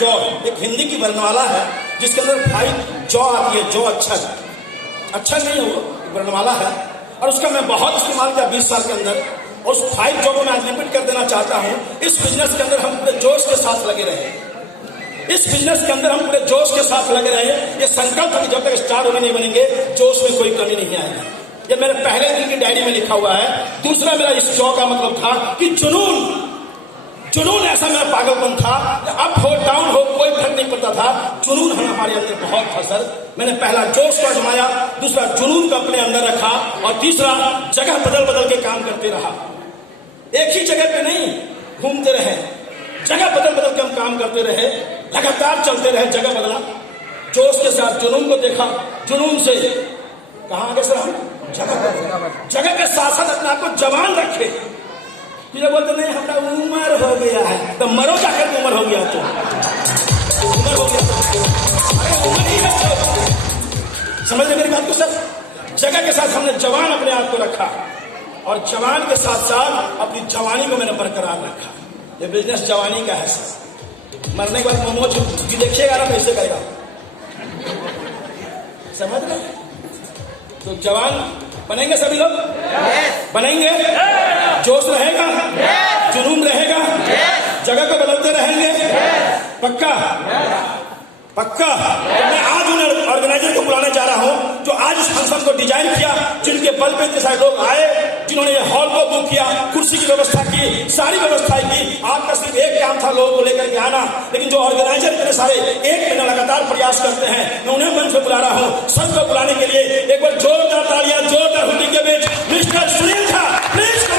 जौ एक हिंदी की वर्णमाला है जिसके अंदर 5 जौ आती है। जौ अच्छा नहीं है, वो वर्णमाला है और उसका मैं बहुत इस्तेमाल किया 20 साल के अंदर। और उस 5 जौ को मैं आज रिपीट कर देना चाहता हूँ। इस बिजनेस के अंदर हम पूरे जोश के साथ लगे रहे, इस बिजनेस के अंदर हम पूरे जोश के साथ लगे रहे। ये संकल्प है कि जब तक स्टार होने नहीं बनेंगे जोश में कोई कमी नहीं आएगी। ये मेरे पहले दिन की डायरी में लिखा हुआ है। दूसरा मेरा इस जौ का मतलब था कि जुनून ऐसा मेरा पागलपन था, अप हो डाउन हो कोई फर्क नहीं पड़ता था। जुनून हमारे अंदर बहुत था सर। मैंने पहला जोश को आजमाया, दूसरा जुनून को अपने अंदर रखा और तीसरा जगह बदल बदल के काम करते रहा। एक ही जगह पे नहीं घूमते रहे, जगह बदल बदल के हम काम करते रहे, लगातार चलते रहे, जगह बदला, जोश के साथ जुनून को देखा, जुनून से कहाँ आगे सर हम जगह के साथ साथ अपने आप को जवान रखे। फिर बोलते नहीं हमारा उम्र हो गया है, तो मरो जाकर उम्र हो गया तो उम्र हो गया तो अरे उम्र ही है तो समझ रहे मेरी बात को सर। जगह के साथ हमने जवान अपने आप को रखा और जवान के साथ साथ अपनी जवानी को मैंने बरकरार रखा। ये बिजनेस जवानी का है सर। मरने के बाद मोमोज भी देखिएगा ना कैसे करेगा, समझ रहे? तो जवान बनेंगे सभी लोग, बनेंगे, जोश रहेगा, जुनून रहेगा, जगह को बदलते रहेंगे, पक्का पक्का। तो मैं आज उन ऑर्गेनाइजर को बुलाने जा रहा हूं जो आज इस फंक्शन को डिजाइन किया, जिनके बल पे इतने सारे लोग आए, जिन्होंने ये हॉल को बुक किया, कुर्सी की व्यवस्था की, सारी व्यवस्थाएं की। आपका सिर्फ एक काम था लोगों को लेकर के आना, लेकिन जो ऑर्गेनाइजर इतने सारे 1 महीना लगातार प्रयास करते हैं, मैं उन्हें मंच पे बुला रहा हूं। सबको बुलाने के लिए एक बार जोरदार तालियां, जोरदार हुड्डी के बीच मिस्टर सुनील था, please come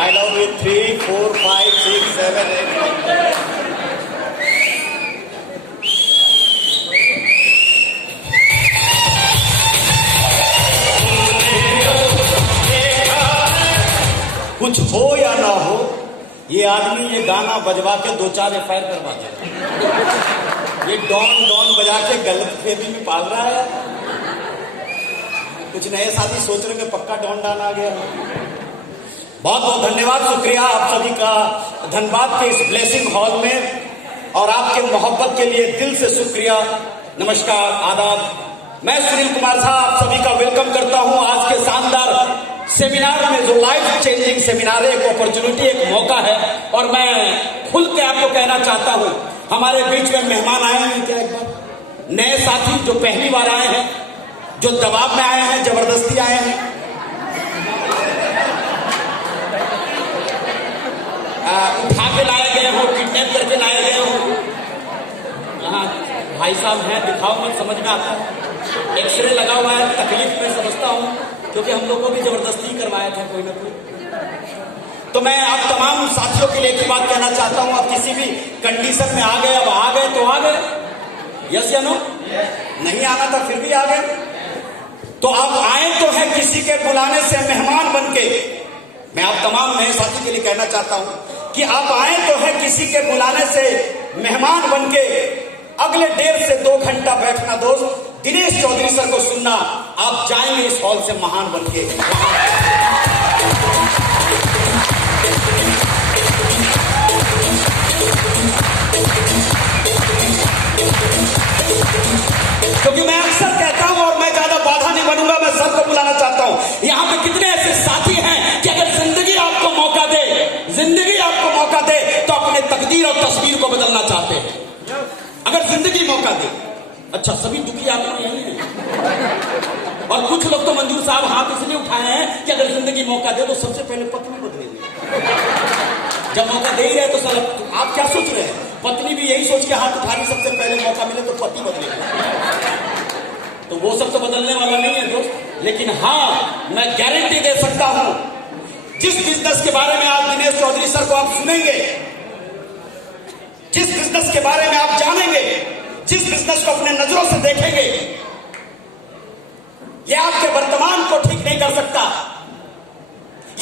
I love you 3, 4, 5, 6, 7, 8. कुछ हो या ना हो, ये आदमी ये गाना बजवा के 2-4 FIR करवा दे। ये डॉन बजा के गलत फेमी में पाल रहा है। कुछ नए साथी सोच रहे हैं पक्का डॉन आ गया। बहुत बहुत धन्यवाद, शुक्रिया आप सभी का, धन्यवाद के इस ब्लेसिंग हॉल में और आपके मोहब्बत के लिए दिल से शुक्रिया। नमस्कार, आदाब। मैं सुनील कुमार साहब आप सभी का वेलकम करता हूं आज के शानदार सेमिनार में, जो लाइफ चेंजिंग सेमिनार है, एक अपॉर्चुनिटी, एक मौका है। और मैं खुल के आपको कहना चाहता हूं, हमारे बीच में मेहमान आए हैं क्या, एक बार नए साथी जो पहली बार आए हैं, जो दबाव में आए हैं, जबरदस्ती आए हैं, उठा के लाए गए हो, किडनैप करके लाए गए हो। हाँ भाई साहब हैं, दिखाओ, मैं समझ में आता है। एक्सरे लगा हुआ है, तकलीफ में समझता हूँ, क्योंकि हम लोगों को भी जबरदस्ती करवाया था कोई ना कोई। तो मैं आप तमाम साथियों के लिए एक बात कहना चाहता हूँ, आप किसी भी कंडीशन में आ गए, अब आ गए तो आ गए, यस या नो? नहीं आना था फिर भी आ गए, तो आप आए तो है किसी के बुलाने से मेहमान बन के। मैं आप तमाम नए साथी के लिए कहना चाहता हूं कि आप आए तो है किसी के बुलाने से मेहमान बन के। अगले 1.5 से 2 घंटा बैठना दोस्त, दिनेश चौधरी सर को सुनना, आप जाएंगे इस हॉल से महान बन के। क्योंकि मैं अक्सर कहता हूं और मैं ज्यादा बाधा नहीं बनूंगा, मैं सबको बुलाना चाहता हूं। यहां पे कितने ऐसे साथी हैं कि अगर जिंदगी आपको मौका दे, जिंदगी आपको मौका दे तो अपने तकदीर और तस्वीर को बदलना चाहते हैं। अगर जिंदगी मौका दे। अच्छा, सभी दुखी आदमी यही है। और कुछ लोग तो मंजूर साहब हाथ इसलिए उठाए हैं कि अगर जिंदगी मौका दे तो सबसे पहले पत्नी बदलेगी। जब मौका दे ही रहे तो सर आप क्या सोच रहे हैं? पत्नी भी यही सोच के हाथ उठा रही, सबसे पहले मौका मिले तो पति बदलेगा। तो वो सब तो बदलने वाला नहीं है दोस्त। लेकिन हाँ, मैं गारंटी दे सकता हूं, जिस बिजनेस के बारे में आज दिनेश चौधरी सर को आप सुनेंगे, जिस बिजनेस के बारे में आप जानेंगे, जिस बिजनेस को अपने नजरों से देखेंगे, यह आपके वर्तमान को ठीक नहीं कर सकता,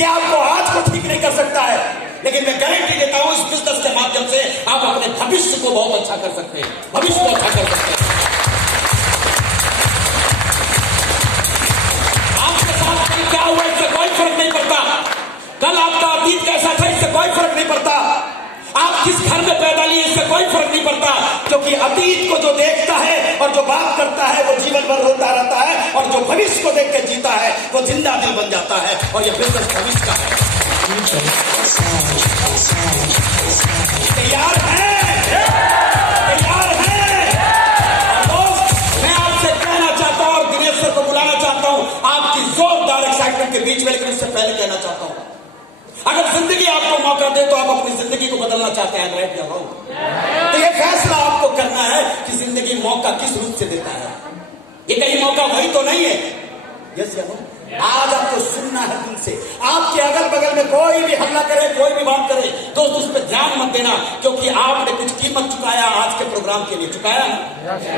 यह आपको आज को ठीक नहीं कर सकता है, लेकिन मैं गारंटी देता हूं इस बिजनेस के माध्यम से आप अपने भविष्य को बहुत अच्छा कर सकते हैं, भविष्य को अच्छा कर सकते हैं। आपके साथ कल क्या हुआ इससे कोई फर्क नहीं पड़ता, कल आपका अतीत कैसा था इससे कोई फर्क नहीं पड़ता, आप किस घर में पैदा लिए इससे कोई फर्क नहीं पड़ता, क्योंकि अतीत को जो देखता है और जो बात करता है वो जीवन भर रोता रहता है, और जो भविष्य को देख के जीता है वो जिंदा दिल बन जाता है, और ये बिजनेस भविष्य का है। तैयार हैं? तैयार हैं? और दोस्त, मैं आपसे कहना चाहता हूं और दिनेश सर को बुलाना चाहता हूं आपकी जोरदार एक्साइटमेंट के बीच में, लेकिन उससे पहले कहना चाहता हूं, अगर जिंदगी आपको मौका दे तो आप अपनी जिंदगी को बदलना चाहते हैं, राइट या रॉन्ग? तो ये फैसला आपको करना है कि जिंदगी मौका किस रूप से देता है। ये कहीं मौका वही तो नहीं है, यस या नो? आज आपको सुनना है दिल से। आपके अगल बगल में कोई भी हमला करे, कोई भी बात करे, दोस्त उस पर ध्यान मत देना, क्योंकि आपने कुछ कीमत चुकाया आज के प्रोग्राम के लिए, चुकाया ना?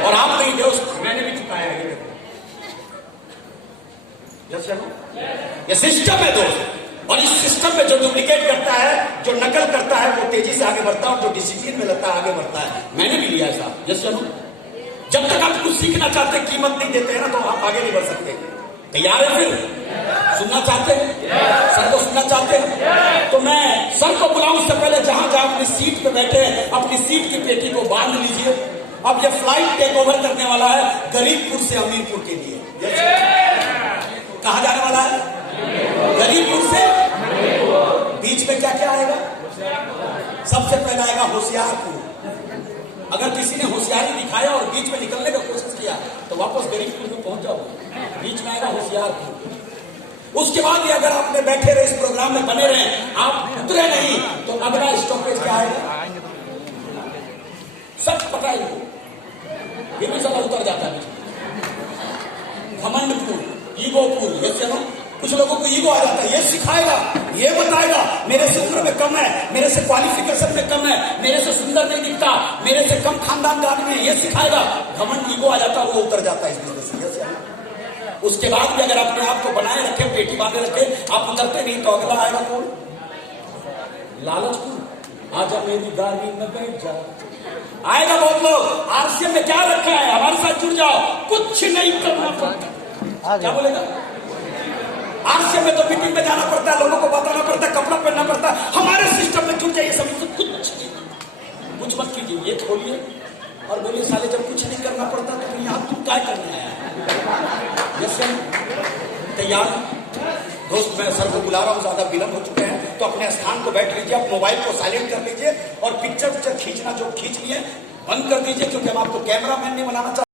और आप नहीं दोस्त, मैंने भी चुकाया है। यस या नो? ये सिस्टम है दोस्त, और इस सिस्टम में जो डुप्लीकेट करता है, जो नकल करता है, वो तेजी से आगे बढ़ता है, और जो डिसिप्लिन में लगता है आगे बढ़ता है। मैंने भी लिया है साहब, यस या नो? जब तक आप कुछ सीखना चाहते, कीमत नहीं देते हैं ना, तो आप आगे नहीं बढ़ सकते। तैयार है? फिर सुनना चाहते हैं? सर को सुनना चाहते हैं? तो मैं सर को बुलाऊं उससे पहले जहां जहां अपनी सीट पे बैठे हैं, अपनी सीट की पेटी को बांध लीजिए। अब ये फ्लाइट टेक ओवर करने वाला है गरीबपुर से अमीरपुर के लिए। कहां जाने वाला है? गरीबपुर से। बीच में क्या क्या आएगा? सबसे पहले आएगा होशियारपुर। अगर किसी ने होशियारी दिखाया और बीच में निकलने का कोशिश किया तो वापस गरीबपुर में पहुंच जाओ। बीच में आएगा होशियारपुर। उसके बाद भी अगर आपने बैठे रहे, इस प्रोग्राम में बने रहे, आप उतरे नहीं, तो अगला स्टॉपेज क्या आएगा? सब पता ही, ये भी सब उतर जाता है। घमंडपुर, ईगोपुर, ये चलो कुछ लोगों को ईगो आ जाता है, ये सिखाएगा, ये बताएगा मेरे से उम्र में कम है, मेरे से क्वालिफिकेशन में कम है, मेरे से सुंदर नहीं दिखता, मेरे से कम खानदान का आदमी है, ये सिखाएगा। घमंड ईगो आ जाता है, वो उतर जाता है इस बिजनेस से। उसके बाद भी अगर अपने आप को बनाए रखे, पेटी बांधे रखे, आप उतरते नहीं, तो अगला आएगा कौन? लालचपुर। आजा मेरी गाड़ी में बैठ जा, आएगा बहुत लोग। आरसीएम में क्या रखा है? हमारे साथ जुड़ जाओ, कुछ नहीं करना पड़ता। क्या बोलेगा? आरसीएम में तो मीटिंग में जाना पड़ता है, लोगों को बताना पड़ता है, कपड़ा पहनना पड़ता है। हमारे सिस्टम में जुड़ जाइए सभी, तो कुछ मत कीजिए, ये खोलिए और बोलिए साले जब कुछ नहीं करना पड़ता तो यहाँ तुम क्या करने आया? तैयार दोस्त? मैं सर को बुला रहा हूँ, ज्यादा विलंब हो चुके हैं, तो अपने स्थान को बैठ लीजिए, आप मोबाइल को साइलेंट कर लीजिए, और पिक्चर खींचना जो खींच लिए बंद कर दीजिए, क्योंकि हम आपको कैमरा मैन नहीं बनाना चाहते।